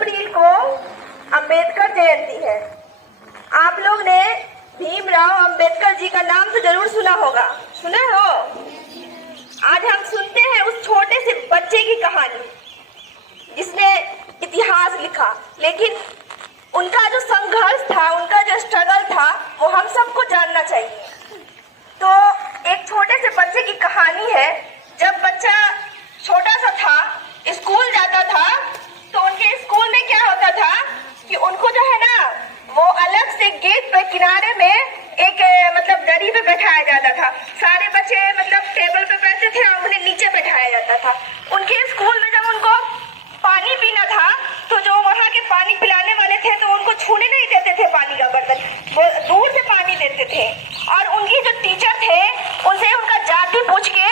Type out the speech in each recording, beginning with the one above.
अप्रैल को अंबेडकर जयंती है। आप लोग ने भीमराव अंबेडकर जी का नाम तो जरूर सुना होगा, सुने हो? आज हम सुनते हैं उस छोटे से बच्चे की कहानी जिसने इतिहास लिखा, लेकिन उनका जो संघर्ष था, उनका जो स्ट्रगल था, वो हम सबको जानना चाहिए। तो एक छोटे से बच्चे की कहानी है। जब बच्चा छोटा सा था, स्कूल जाता था, तो उनके स्कूल में क्या होता था कि उनको जो है ना, वो अलग से गेट पे किनारे में एक मतलब दरी पे बैठाया जाता था। सारे बच्चे मतलब टेबल पे बैठते थे और उन्हें नीचे बैठाया जाता था। उनके स्कूल में जब उनको पानी पीना था, तो जो वहाँ के पानी पिलाने वाले थे, तो उनको छूने नहीं देते थे पानी का बर्तन, वो दूर से पानी देते थे। और उनकी जो टीचर थे, उनसे उनका जाति पूछ के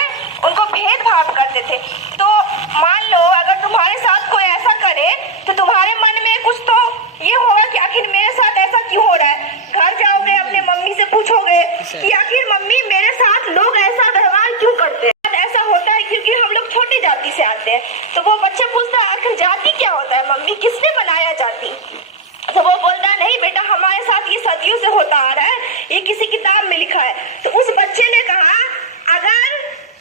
उनको भेदभाव करते थे। तो मान लो अगर तुम्हारे साथ कोई ऐसा करे, तो तुम्हारे मन में कुछ तो ये होगा कि आखिर मेरे साथ ऐसा क्यों हो रहा है। घर जाओगे, अपने मम्मी से पूछोगे कि आखिर मम्मी मेरे साथ लोग ऐसा व्यवहार क्यों करते हैं। ऐसा होता है क्योंकि हम लोग छोटी जाति से आते हैं। तो वो बच्चा पूछता है आखिर जाति क्या होता है मम्मी, किसने बनाया जाति? तो वो बोलता है नहीं बेटा, हमारे साथ ये सदियों से होता आ रहा है, ये किसी किताब में लिखा है। तो उस बच्चे ने कहा अगर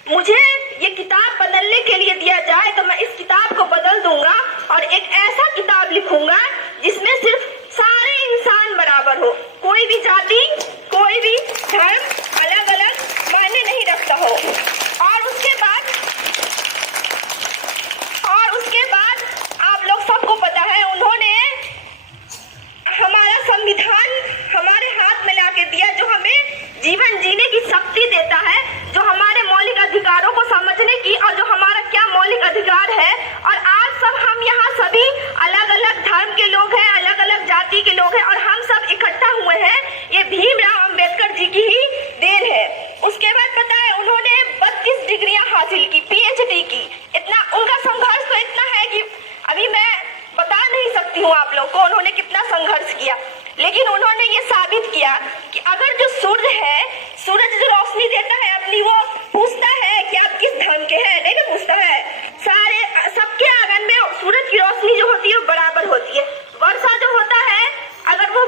मुझे ये किताब बदलने के लिए दिया जाए तो मैं इस किताब को बदल दूंगा और एक ऐसा किताब लिखूंगा जिसमें सिर्फ सारे इंसान बराबर हो, कोई भी जाति, कोई भी धर्म अलग अलग मायने नहीं रखता हो। और उसके बाद आप लोग सबको पता है, उन्होंने हमारा संविधान हमारे हाथ में लाके दिया, जो हमें जीवन जीने की शक्ति देता है, जो हमारे मौलिक अधिकारों को समझने की, और जो हमारा क्या मौलिक अधिकार है। और आज सब हम यहाँ सभी अलग अलग धर्म के लोग हैं, अलग अलग जाति के लोग हैं, और हम सब इकट्ठा हुए हैं, ये भीमराव अंबेडकर जी की ही देन है। उसके बाद पता है उन्होंने 32 डिग्रियां हासिल की, PhD की। इतना उनका संघर्ष तो इतना है कि अभी मैं बता नहीं सकती हूँ आप लोग को उन्होंने कितना संघर्ष किया। लेकिन उन्होंने ये साबित किया कि अगर जो सूर्य है, सूरज जो रोशनी देता है अपनी, वो पूछता है कि आप किस धर्म के हैं, नहीं ना पूछता है। सबके आंगन में सूरज की रोशनी जो होती है वो बराबर होती है। वर्षा जो होता है, अगर वो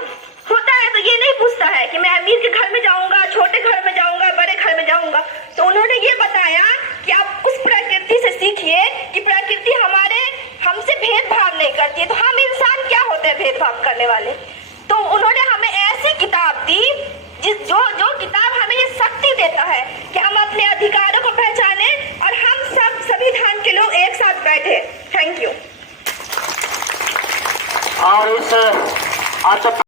होता है तो ये नहीं पूछता है कि मैं अमीर के घर में जाऊंगा, छोटे घर में जाऊंगा, बड़े घर में जाऊंगा। तो उन्होंने ये बताया कि आप उस प्रकृति से सीखिए कि प्रकृति हमसे भेदभाव नहीं करती है। तो हम इंसान क्या होते हैं भेदभाव करने वाले? तो उन्होंने हमें ऐसी किताब दी जो किताब हमें ये शक्ति देता है कि हम अपने अधिकारों को पहचाने और हम सभी धर्म के लोग एक साथ बैठे। Thank you. और इस